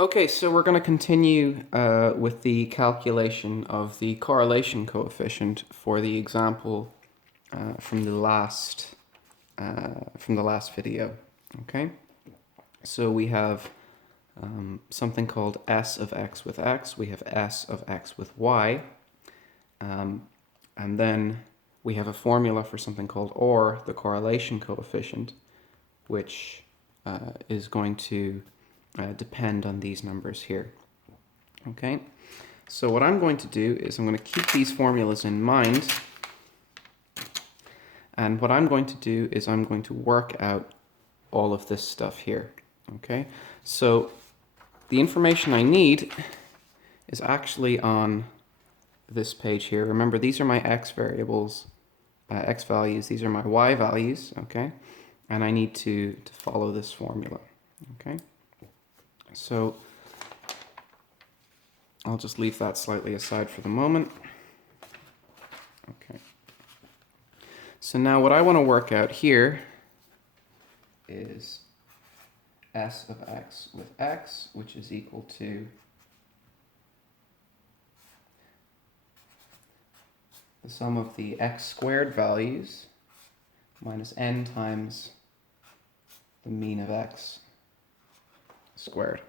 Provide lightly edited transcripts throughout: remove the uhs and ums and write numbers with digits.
Okay, so we're going to continue with the calculation of the correlation coefficient for the example from the last video. Okay, so we have something called S of x with x. We have S of x with y, and then we have a formula for something called OR, the correlation coefficient, which is going to depend on these numbers here. Okay, so what I'm going to do is I'm going to keep these formulas in mind, and what I'm going to do is I'm going to work out all of this stuff here. Okay, so the information I need is actually on this page here. Remember, these are my x variables, x values, these are my y values, okay, and I need to follow this formula. Okay, so I'll just leave that slightly aside for the moment. Okay. So now what I want to work out here is S of x with x, which is equal to the sum of the x squared values minus n times the mean of x squared.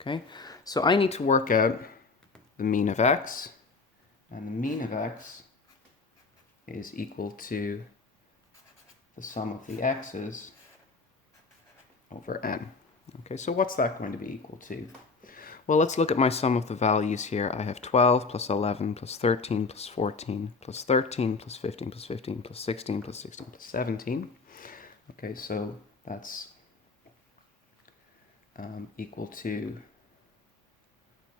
Okay, so I need to work out the mean of x, and the mean of x is equal to the sum of the x's over n. Okay, so what's that going to be equal to? Well, let's look at my sum of the values here. I have 12 plus 11 plus 13 plus 14 plus 13 plus 15 plus 15 plus 16 plus 16 plus 17. Okay, so that's equal to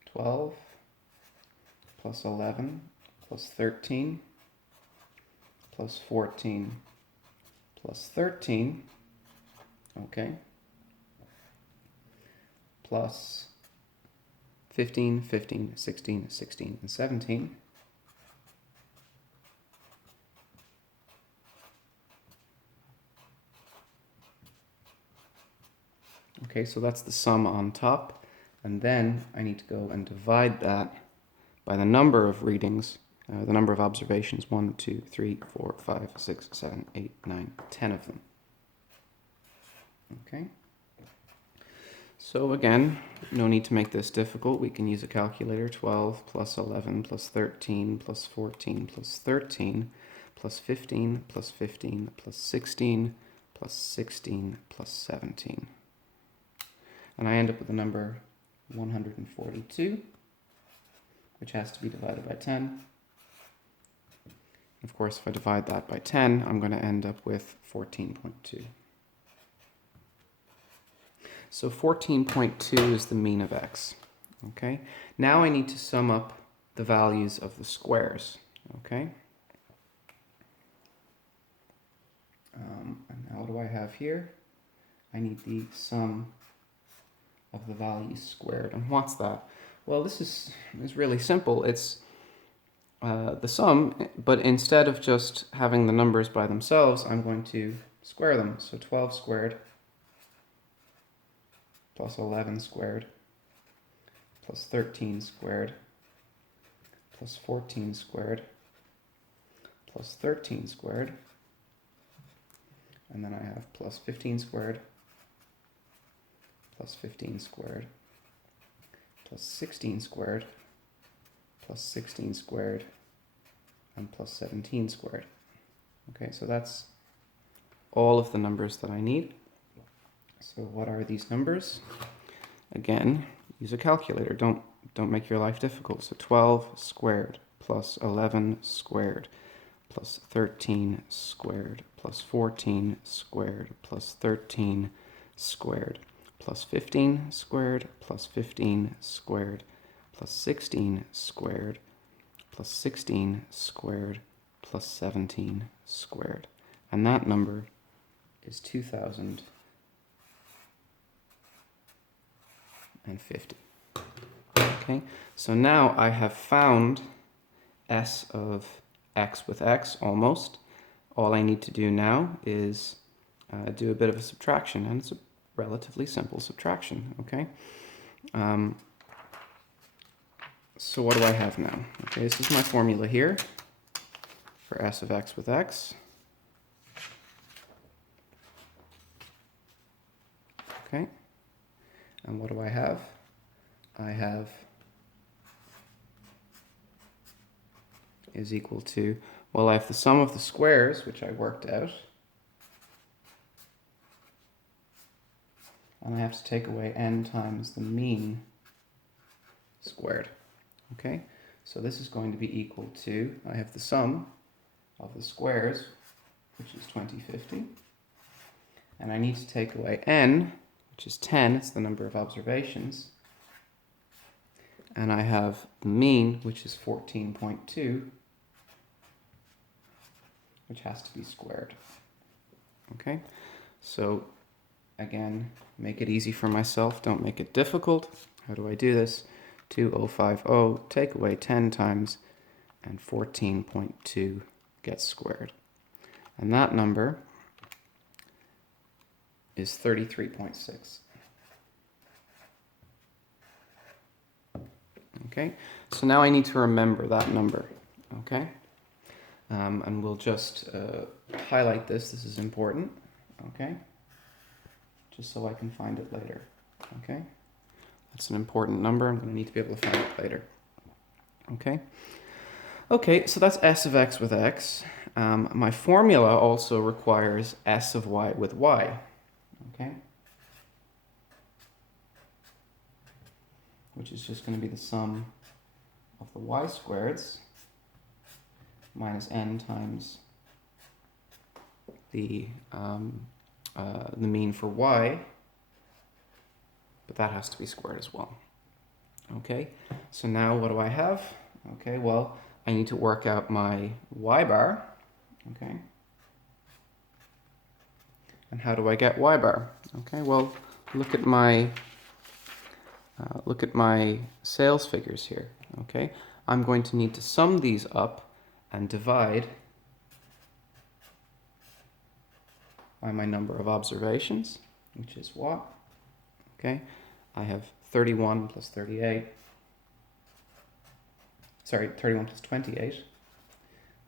12 plus 11 plus 13 plus 14 plus 13, okay, plus 15, 15, 16, 16, and 17. Okay, so that's the sum on top, and then I need to go and divide that by the number of readings, the number of observations, 1, 2, 3, 4, 5, 6, 7, 8, 9, 10 of them. Okay. So again, no need to make this difficult. We can use a calculator. 12 plus 11 plus 13 plus 14 plus 13 plus 15 plus 15 plus 16 plus 16 plus 17. And I end up with the number 142, which has to be divided by 10. Of course, if I divide that by 10, I'm going to end up with 14.2. So 14.2 is the mean of x. Okay. Now I need to sum up the values of the squares. Okay. And now what do I have here? I need the sum of the values squared. And what's that? Well, this is really simple. It's the sum, but instead of just having the numbers by themselves, I'm going to square them. So 12 squared plus 11 squared plus 13 squared plus 14 squared plus 13 squared, and then I have plus 15 squared plus 15 squared plus 16 squared plus 16 squared and plus 17 squared. Okay, so that's all of the numbers that I need. So what are these numbers? Again, use a calculator. Don't make your life difficult. So 12 squared plus 11 squared plus 13 squared plus 14 squared plus 13 squared plus 15 squared plus 15 squared plus 16 squared plus 16 squared plus 17 squared. And that number is 2050. Okay, so now I have found S of x with x almost. All I need to do now is do a bit of a subtraction, and it's a relatively simple subtraction. Okay, So what do I have now? Okay, this is my formula here for s of x with x. Okay, and what do I have? I have is equal to, well, I have the sum of the squares, which I worked out, and I have to take away n times the mean squared. Okay, so this is going to be equal to, I have the sum of the squares, which is 2050, and I need to take away n, which is 10, it's the number of observations, and I have the mean, which is 14.2, which has to be squared. Okay, so again, make it easy for myself, don't make it difficult. How do I do this? 2050, take away 10 times, and 14.2 gets squared. And that number is 33.6. Okay, so now I need to remember that number, okay? And we'll just highlight this. This is important, okay? Just so I can find it later, okay? That's an important number. I'm going to need to be able to find it later, okay? Okay, so that's s of x with x. My formula also requires s of y with y, okay? Which is just going to be the sum of the y squareds minus n times the mean for y, but that has to be squared as well. Okay, so now what do I have? Okay, well, I need to work out my y bar, okay? And how do I get y bar? Okay, well, look at my sales figures here, okay? I'm going to need to sum these up and divide by my number of observations, which is what? Okay, I have 31 plus 38, sorry, 31 plus 28,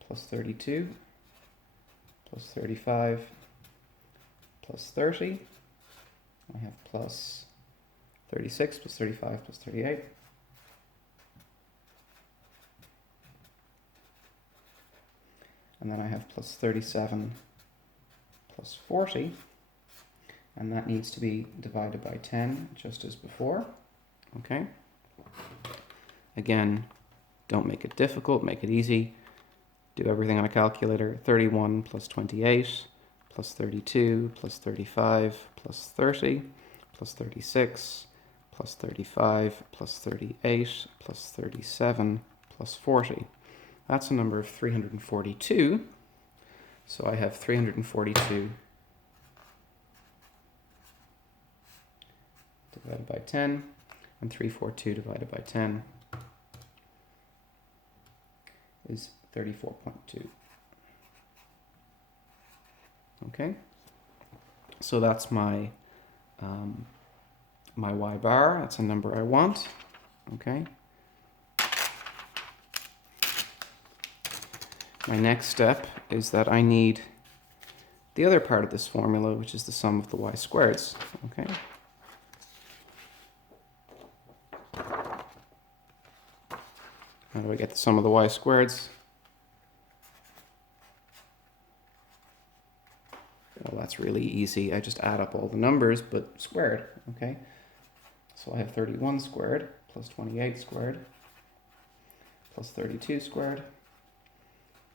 plus 32, plus 35, plus 30. I have plus 36, plus 35, plus 38. And then I have plus 37, plus 40. And that needs to be divided by 10, just as before. Okay? Again, don't make it difficult, make it easy. Do everything on a calculator. 31 plus 28, plus 32, plus 35, plus 30, plus 36, plus 35, plus 38, plus 37, plus 40. That's a number of 342. So I have 342 divided by 10, and 342 divided by 10 is 34.2. Okay, so that's my my y bar. That's a number I want. Okay. My next step is that I need the other part of this formula, which is the sum of the y squareds. Okay. How do I get the sum of the y squareds? Well, that's really easy. I just add up all the numbers, but squared, okay? So I have 31 squared plus 28 squared plus 32 squared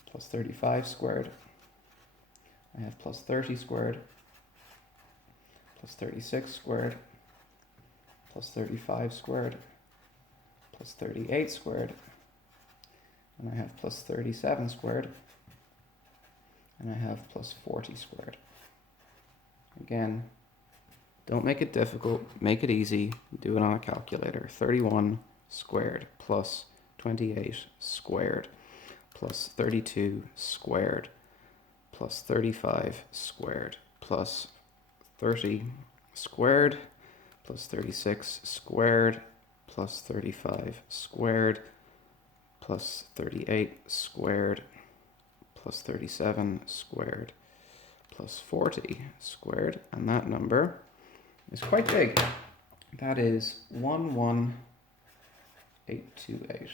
plus 35 squared. I have plus 30 squared plus 36 squared plus 35 squared plus 38 squared. And I have plus 37 squared, and I have plus 40 squared. Again, don't make it difficult, make it easy, do it on a calculator. 31 squared plus 28 squared plus 32 squared plus 35 squared plus 30 squared plus 36 squared plus 35 squared plus 38 squared plus 37 squared plus 40 squared, and that number is quite big. That is 11828.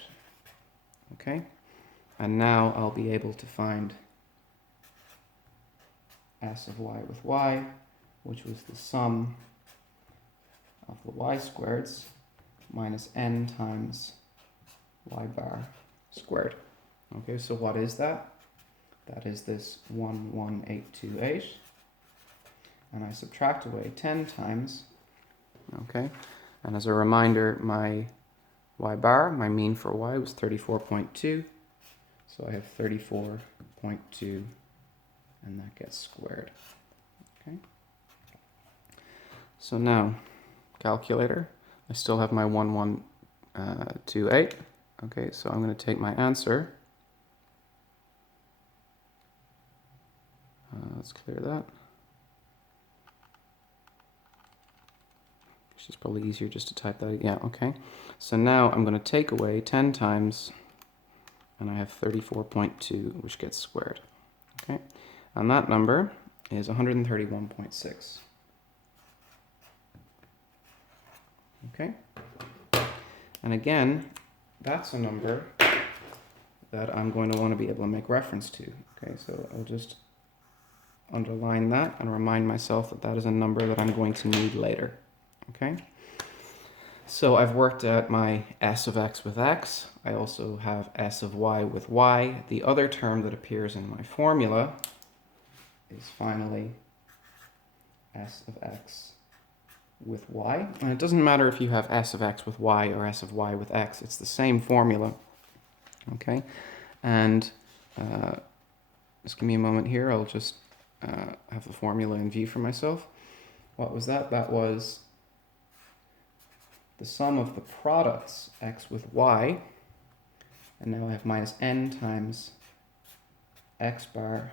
Okay, and now I'll be able to find s of y with y, which was the sum of the y squareds minus n times y bar squared. Okay, so what is that? That is this 11828, and I subtract away 10 times, okay, and as a reminder, my y bar, my mean for y, was 34.2, so I have 34.2, and that gets squared, okay. So now, calculator, I still have my 1128, okay, so I'm going to take my answer. Let's clear that. It's probably easier just to type that. Yeah, okay. So now I'm going to take away 10 times, and I have 34.2, which gets squared. Okay, and that number is 131.6. Okay, and again, that's a number that I'm going to want to be able to make reference to. Okay, so I'll just underline that and remind myself that that is a number that I'm going to need later. Okay, so I've worked out my s of x with x. I also have s of y with y. The other term that appears in my formula is finally s of x with y. And it doesn't matter if you have s of x with y or s of y with x. It's the same formula. Okay, and just give me a moment here. I'll just have the formula in view for myself. What was that? That was the sum of the products x with y, and now I have minus n times x bar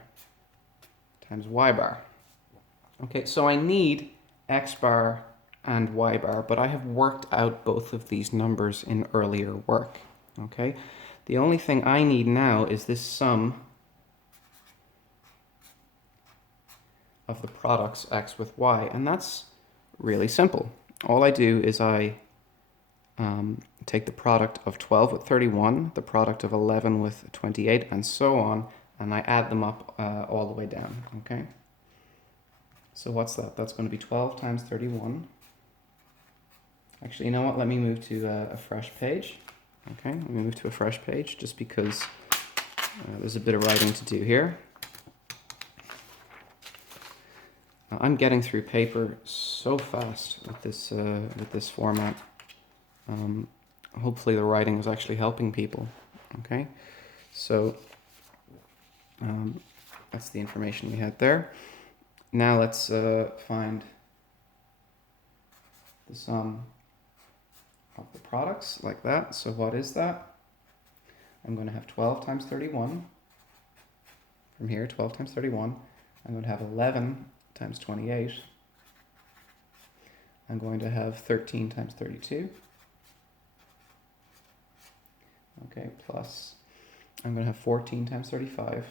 times y bar. Okay, so I need x bar and y bar, but I have worked out both of these numbers in earlier work. Okay, the only thing I need now is this sum of the products x with y, and that's really simple. All I do is I take the product of 12 with 31, the product of 11 with 28, and so on, and I add them up all the way down, okay? So what's that? That's going to be 12 times 31. Actually, you know what? Let me move to a fresh page. Okay, let me move to a fresh page just because there's a bit of writing to do here. I'm getting through paper so fast with this format. Hopefully the writing is actually helping people. Okay, so that's the information we had there. Now let's find the sum of the products like that. So what is that? I'm going to have 12 times 31. From here, 12 times 31. I'm going to have 11 times 28. I'm going to have 13 times 32. Okay, plus I'm going to have 14 times 35.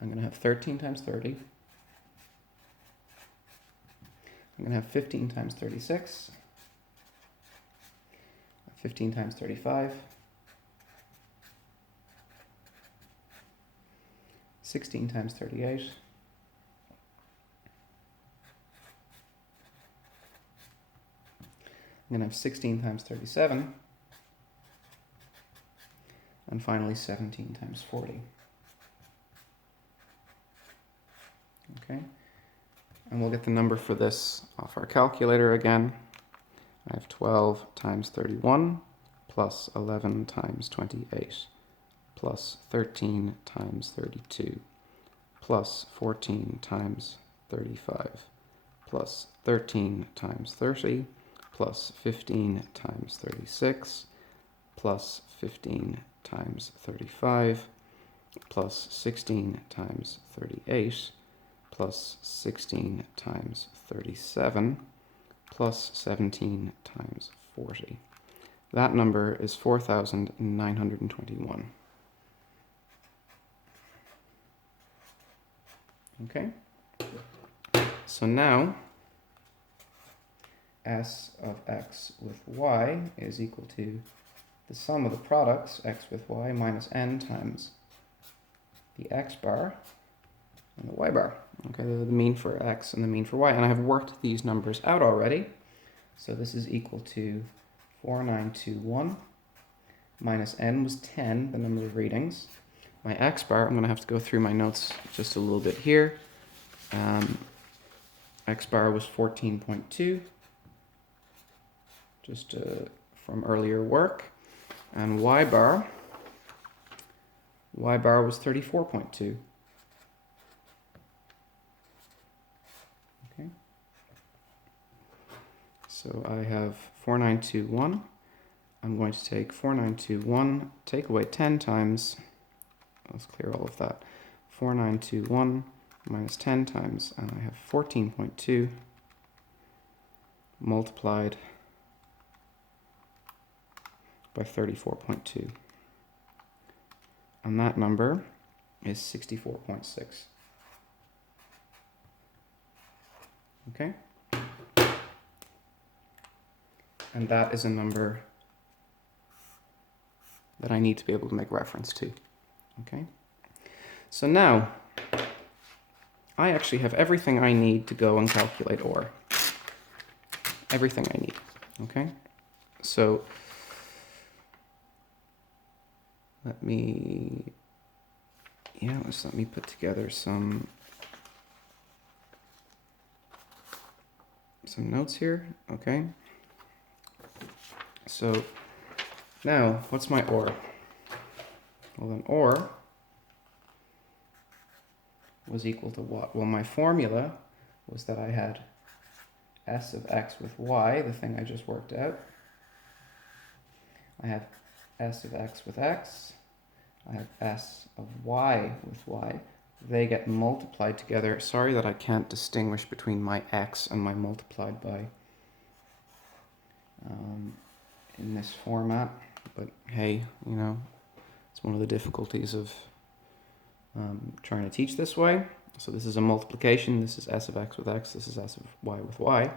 I'm going to have 13 times 30. I'm going to have 15 times 36. 15 times 35. 16 times 38. I'm going to have 16 times 37. And finally 17 times 40. Okay, and we'll get the number for this off our calculator again. I have 12 times 31 plus 11 times 28 plus 13 times 32 plus 14 times 35 plus 13 times 30 plus 15 times 36 plus 15 times 35 plus 16 times 38 plus 16 times 37 plus 17 times 40. That number is 4,921. Okay? So now, s of x with y is equal to the sum of the products, x with y, minus n times the x bar and the y bar. Okay, the mean for x and the mean for y. And I have worked these numbers out already. So this is equal to 4921 minus n was 10, the number of readings. My x bar, I'm going to have to go through my notes just a little bit here. X bar was 14.2, just from earlier work. And y bar was 34.2. Okay. So I have 4921. I'm going to take 4921, take away 10 times, let's clear all of that. 4921 minus 10 times, and I have 14.2 multiplied by 34.2. And that number is 64.6. Okay? And that is a number that I need to be able to make reference to. Okay? So now, I actually have everything I need to go and calculate OR. Everything I need. Okay? So, let me put together some notes here. Okay? So, now, what's my OR? Well, then OR was equal to what? Well, my formula was that I had s of x with y, the thing I just worked out. I have s of x with x. I have s of y with y. They get multiplied together. Sorry that I can't distinguish between my x and my multiplied by in this format. But hey, you know, it's one of the difficulties of trying to teach this way. So this is a multiplication, this is s of x with x, this is s of y with y.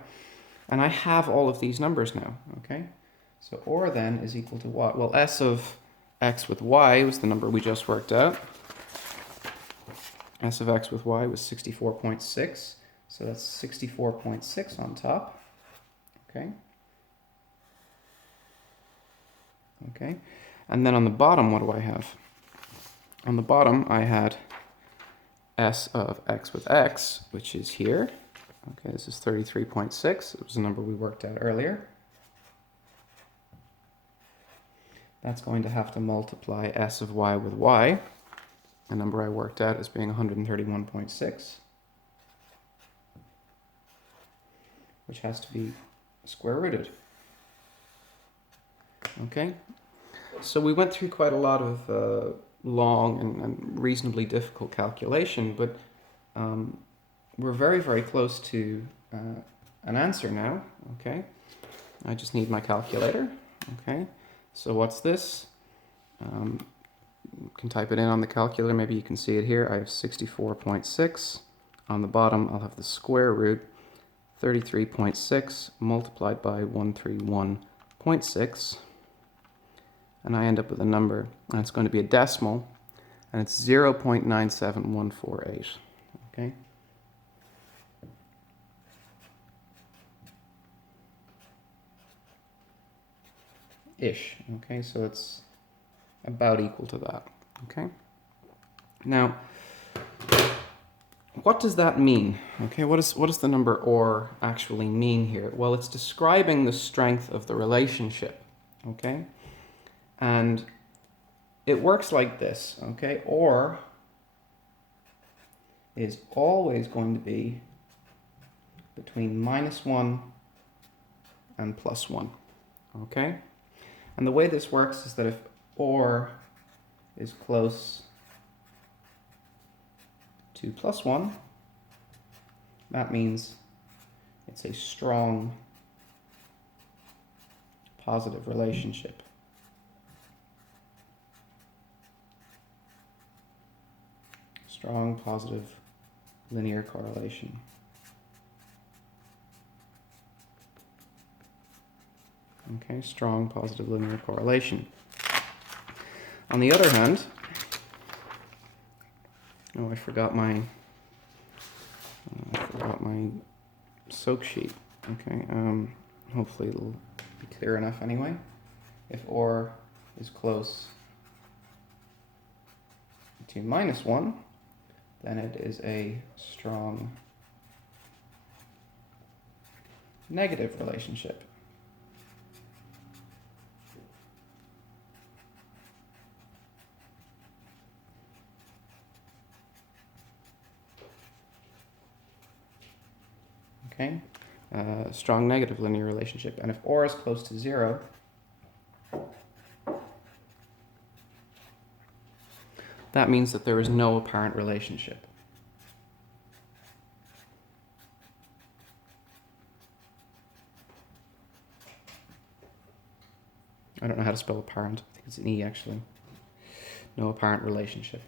And I have all of these numbers now, okay? So OR then is equal to what? Well, s of x with y was the number we just worked out. S of x with y was 64.6, so that's 64.6 on top, okay? Okay, and then on the bottom, what do I have? On the bottom, I had s of x with x, which is here. Okay, this is 33.6. It was a number we worked out earlier. That's going to have to multiply s of y with y, a number I worked out as being 131.6, which has to be square rooted. Okay, so we went through quite a lot of long and reasonably difficult calculation, but we're very, very close to an answer now. Okay, I just need my calculator. Okay, so what's this? You can type it in on the calculator. Maybe you can see it here. I have 64.6. On the bottom, I'll have the square root 33.6 multiplied by 131.6. And I end up with a number, and it's going to be a decimal, and it's 0.97148. Okay? Ish. Okay, so it's about equal to that. Okay? Now, what does that mean? Okay, what does the number OR actually mean here? Well, it's describing the strength of the relationship. Okay? And it works like this, okay? OR is always going to be between -1 and +1, okay? And the way this works is that if OR is close to +1, that means it's a strong positive relationship. Strong positive linear correlation. Okay, strong positive linear correlation. On the other hand, oh, I forgot my soak sheet. Okay, hopefully it'll be clear enough anyway. If or is close to -1, then it is a strong negative relationship. Okay, strong negative linear relationship. And if or is close to 0, that means that there is no apparent relationship. I don't know how to spell apparent. I think it's an E actually. No apparent relationship.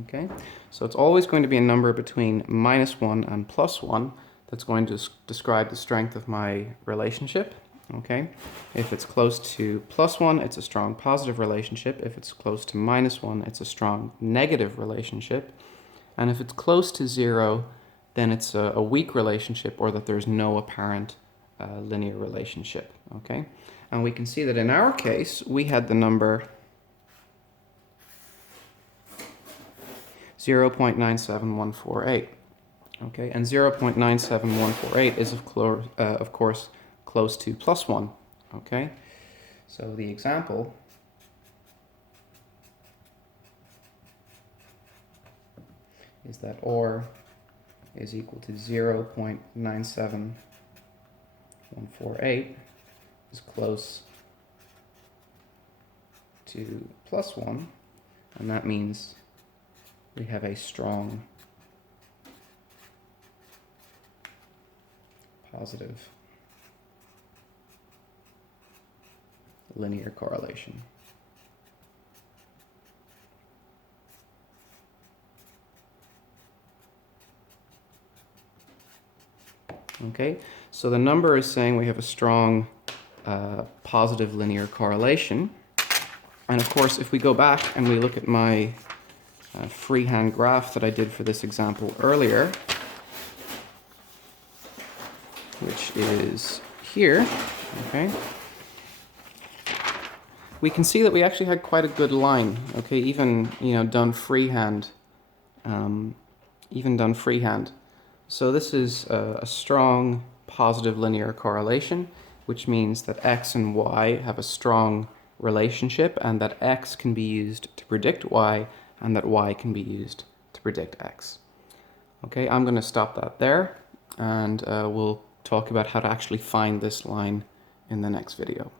Okay, so it's always going to be a number between -1 and +1 that's going to describe the strength of my relationship. Okay, if it's close to +1, it's a strong positive relationship. If it's close to -1, it's a strong negative relationship. And if it's close to 0, then it's a weak relationship, or that there's no apparent linear relationship. Okay, and we can see that in our case, we had the number 0.97148. Okay, and 0.97148 is of course close to +1. Okay, so the example is that or is equal to 0.97148 is close to +1, and that means we have a strong positive linear correlation. Okay, so the number is saying we have a strong positive linear correlation. And of course, if we go back and we look at my freehand graph that I did for this example earlier, which is here, okay, we can see that we actually had quite a good line, okay, even, done freehand, So this is a strong positive linear correlation, which means that X and Y have a strong relationship, and that X can be used to predict Y, and that Y can be used to predict X. Okay, I'm going to stop that there, and we'll talk about how to actually find this line in the next video.